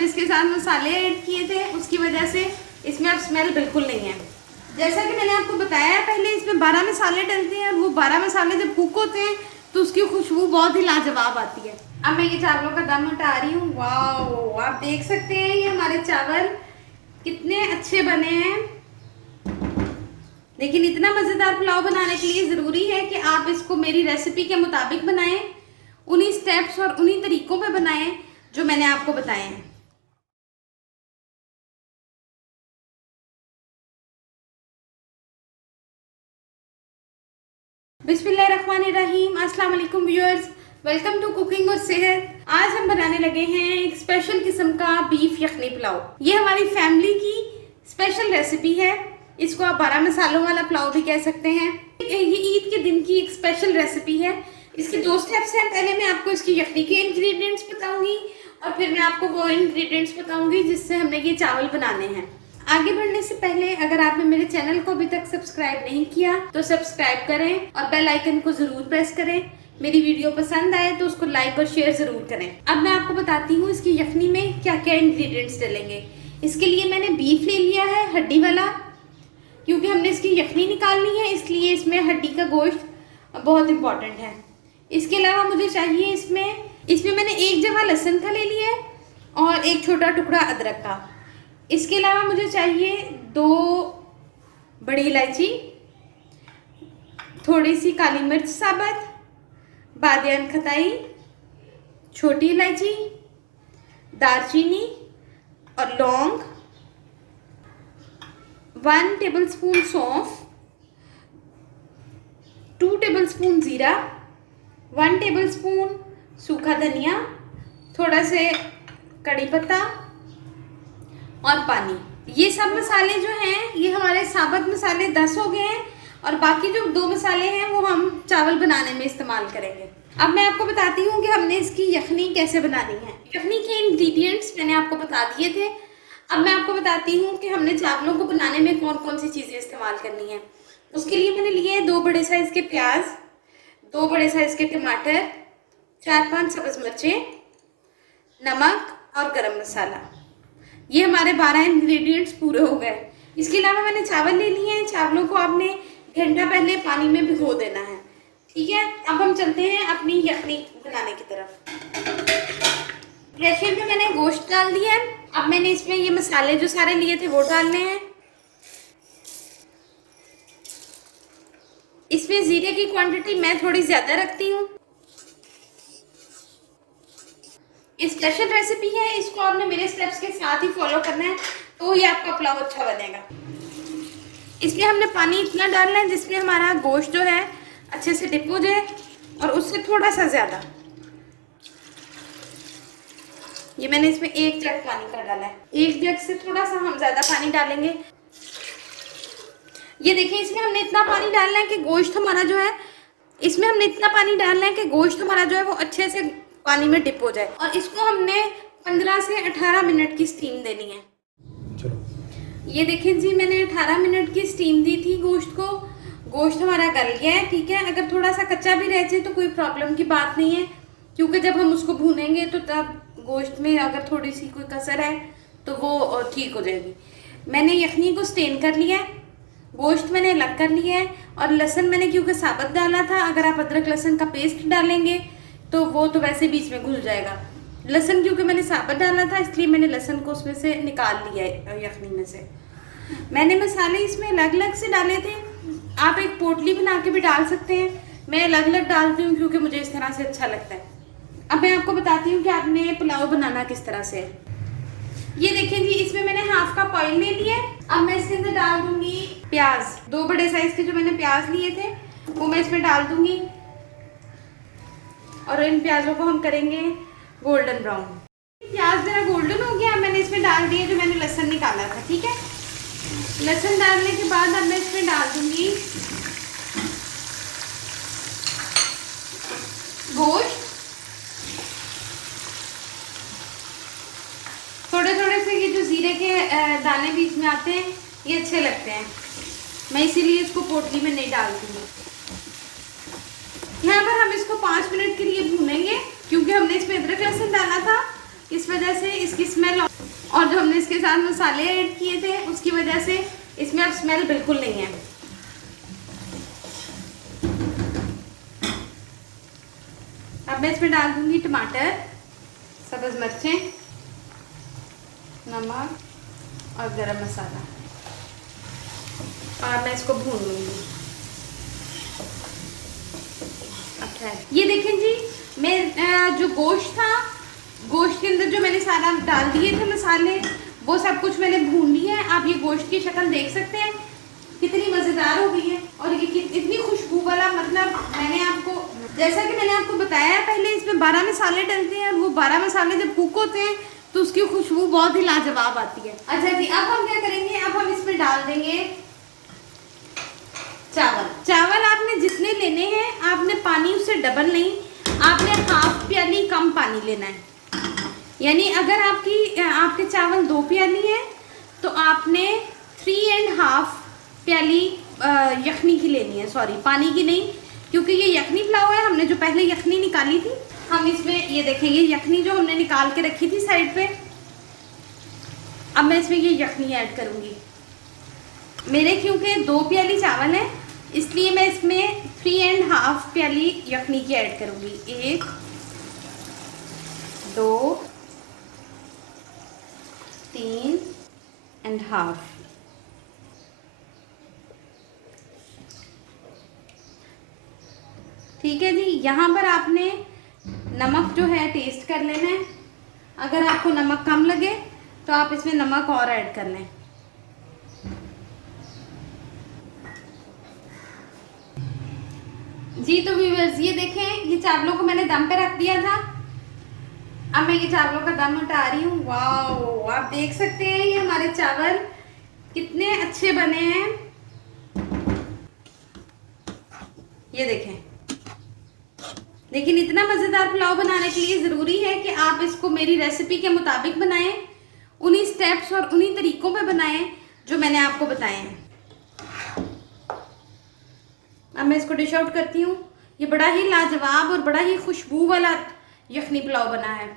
हमने इसके साथ मसाले ऐड किए थे, उसकी वजह से इसमें अब स्मेल बिल्कुल नहीं है। जैसा कि मैंने आपको बताया पहले, इसमें 12 मसाले डलते हैं और वो 12 मसाले जब कुक होते हैं तो उसकी खुशबू बहुत ही लाजवाब आती है। अब मैं ये चावलों का दम हटा रही हूँ। वाह, आप देख सकते हैं ये हमारे चावल कितने अच्छे बने हैं। लेकिन इतना मज़ेदार पुलाव बनाने के लिए ज़रूरी है कि आप इसको मेरी रेसिपी के मुताबिक बनाएं, उन्हीं स्टेप्स और उन्हीं तरीकों पे बनाएं जो मैंने आपको बताए हैं। बिस्मिल्लाहिर्रहमानिर्रहीम। अस्सलाम वालेकुम व्यूअर्स, वेलकम टू कुकिंग और सेहत। आज हम बनाने लगे हैं एक स्पेशल किस्म का बीफ यखनी पुलाव। ये हमारी फैमिली की स्पेशल रेसिपी है। इसको आप 12 मसालों वाला पुलाव भी कह सकते हैं। ये ईद के दिन की एक स्पेशल रेसिपी है। इसके 2 स्टेप्स हैं। पहले मैं आपको इसकी यखनी के इंग्रेडिएंट्स बताऊंगी और फिर मैं आपको वो इंग्रेडिएंट्स बताऊंगी जिससे हमने ये चावल बनाने हैं। आगे बढ़ने से पहले अगर आपने मेरे चैनल को अभी तक सब्सक्राइब नहीं किया तो सब्सक्राइब करें और बेल आइकन को जरूर प्रेस करें। मेरी वीडियो पसंद आए तो उसको लाइक और शेयर जरूर करें। अब मैं आपको बताती हूँ इसकी यखनी में क्या क्या इंग्रेडिएंट्स डलेंगे। इसके लिए मैंने बीफ ले लिया है, हड्डी वाला, क्योंकि हमने इसकी यखनी निकालनी है, इसलिए इसमें हड्डी का गोश्त बहुत इंपॉर्टेंट है। इसके अलावा मुझे चाहिए इसमें मैंने 1 जवा लहसुन का ले लिया है और 1 छोटा टुकड़ा अदरक का। इसके अलावा मुझे चाहिए 2 बड़ी इलायची, थोड़ी सी काली मिर्च साबुत, बादियान खताई, छोटी इलायची, दालचीनी और लौंग, 1 टेबलस्पून सौंफ, 2 टेबलस्पून ज़ीरा, 1 टेबलस्पून सूखा धनिया, थोड़ा से कड़ी पत्ता और पानी। ये सब मसाले जो हैं ये हमारे साबुत मसाले 10 हो गए हैं और बाकी जो 2 मसाले हैं वो हम चावल बनाने में इस्तेमाल करेंगे। अब मैं आपको बताती हूँ कि हमने इसकी यखनी कैसे बनानी है। यखनी के इंग्रेडिएंट्स मैंने आपको बता दिए थे। अब मैं आपको बताती हूँ कि हमने चावलों को बनाने में कौन कौन सी चीज़ें इस्तेमाल करनी है। उसके लिए मैंने लिए हैं 2 बड़े साइज़ के प्याज, 2 बड़े साइज़ के टमाटर, 4-5 सब्ज़ मिर्चें, नमक और गरम मसाला। ये हमारे 12 इंग्रेडिएंट्स पूरे हो गए। इसके अलावा मैंने चावल ले लिए हैं। चावलों को आपने घंटा पहले पानी में भिगो देना है। ठीक है, अब हम चलते हैं अपनी यखनी बनाने की तरफ। प्रेशर में मैंने गोश्त डाल दिया है। अब मैंने इसमें ये मसाले जो सारे लिए थे वो डालने हैं। इसमें ज़ीरे की क्वांटिटी मैं थोड़ी ज़्यादा रखती हूँ। स्पेशल रेसिपी है, इसको आपने मेरे स्टेप्स के साथ ही फॉलो करना है तो ये आपका पुलाव अच्छा बनेगा। इसमें हमने पानी इतना डालना है जिसमें हमारा गोश्त जो है अच्छे से डिप हो जाए और उससे थोड़ा सा ज़्यादा। ये मैंने इसमें 1 जग पानी का डाला है। 1 जग से थोड़ा सा हम ज़्यादा पानी डालेंगे। ये देखिए, इसमें हमने इतना पानी डालना है कि गोश्त हमारा जो है इसमें हमने इतना पानी डालना है कि गोश्त हमारा जो है वो अच्छे से पानी में डिप हो जाए और इसको हमने 15 से 18 मिनट की स्टीम देनी है। चलो, ये देखें जी, मैंने 18 मिनट की स्टीम दी थी गोश्त को। गोश्त हमारा गल गया है। ठीक है, अगर थोड़ा सा कच्चा भी रह जाए तो कोई प्रॉब्लम की बात नहीं है, क्योंकि जब हम उसको भूनेंगे तो तब गोश्त में अगर थोड़ी सी कोई कसर है तो वो ठीक हो जाएगी। मैंने यखनी को स्टेन कर लिया है, गोश्त मैंने अलग कर लिया है और लहसुन मैंने क्योंकि साबुत डाला था। अगर आप अदरक लहसुन का पेस्ट डालेंगे तो वो तो वैसे बीच में घुल जाएगा। लहसुन क्योंकि मैंने साबुत डाला था इसलिए मैंने लहसुन को उसमें से निकाल लिया है यखनी में से। मैंने मसाले इसमें अलग अलग से डाले थे। आप एक पोटली बना के भी डाल सकते हैं। मैं अलग अलग डालती हूँ क्योंकि मुझे इस तरह से अच्छा लगता है। अब मैं आपको बताती हूँ कि आपने पुलाव बनाना किस तरह से है। ये देखिए जी, इसमें मैंने हाफ कप ऑयल ले लिया है। अब मैं इसके अंदर डाल दूंगी प्याज। 2 बड़े साइज के जो मैंने प्याज लिए थे वो मैं इसमें डाल दूंगी और इन प्याजों को हम करेंगे गोल्डन ब्राउन। प्याज मेरा गोल्डन हो गया। मैंने इसमें डाल दिया जो मैंने लहसुन निकाला था। ठीक है, लहसुन डालने के बाद अब मैं इसमें डाल दूंगी गोश्त। थोड़े थोड़े से ये जो जीरे के दाने बीच में आते हैं ये अच्छे लगते हैं, मैं इसीलिए इसको पोटली में नहीं डालती हूँ। यहाँ पर हम इसको 5 मिनट के लिए भूनेंगे क्योंकि हमने इसमें अदरक लहसुन डाला था इस वजह से इसकी स्मेल, और जो हमने इसके साथ मसाले ऐड किए थे उसकी वजह से इसमें अब स्मेल बिल्कुल नहीं है। अब मैं इसमें डाल दूंगी टमाटर, सब्ज मिर्चें, नमक और गरम मसाला, और मैं इसको भून लूंगी। अच्छा, ये देखें जी, मैं जो गोश्त था, गोश्त के अंदर जो मैंने सारा डाल दिए थे मसाले, वो सब कुछ मैंने भून लिया है। आप ये गोश्त की शक्ल देख सकते हैं कितनी मज़ेदार हो गई है, और ये इतनी खुशबू वाला, मतलब मैंने आपको, जैसा कि मैंने आपको बताया पहले, इसमें 12 मसाले डलते हैं, और वो 12 मसाले जब कुक होते हैं तो उसकी खुशबू बहुत ही लाजवाब आती है। अच्छा जी, अब हम क्या करेंगे, अब हम इसमें डाल देंगे चावल। चावल आपने जितने लेने हैं, आपने पानी उससे डबल नहीं, आपने हाफ प्याली कम पानी लेना है। यानी अगर आपके चावल 2 प्याली हैं तो आपने 3.5 प्याली यखनी की लेनी है, सॉरी पानी की नहीं, क्योंकि ये यखनी पुलाव है। हमने जो पहले यखनी निकाली थी, हम इसमें ये देखेंगे यखनी जो हमने निकाल के रखी थी साइड पे, अब मैं इसमें ये यखनी ऐड करूँगी। मेरे क्योंकि 2 प्याली चावल है, इसलिए मैं इसमें 3.5 प्याली यखनी की ऐड करूँगी। 1 2 3.5। ठीक है जी, यहाँ पर आपने नमक जो है टेस्ट कर लेना है। अगर आपको नमक कम लगे तो आप इसमें नमक और ऐड कर लें। जी तो व्यूअर्स, ये देखें, ये चावलों को मैंने दम पे रख दिया था। अब मैं ये चावलों का दम हटा रही हूँ। वाह, आप देख सकते हैं ये हमारे चावल कितने अच्छे बने हैं। ये देखें, लेकिन इतना मज़ेदार पुलाव बनाने के लिए ज़रूरी है कि आप इसको मेरी रेसिपी के मुताबिक बनाएं, उन्हीं स्टेप्स और उन्हीं तरीक़ों पे बनाएं जो मैंने आपको बताए हैं। अब मैं इसको डिश आउट करती हूँ। ये बड़ा ही लाजवाब और बड़ा ही खुशबू वाला यखनी पुलाव बना है।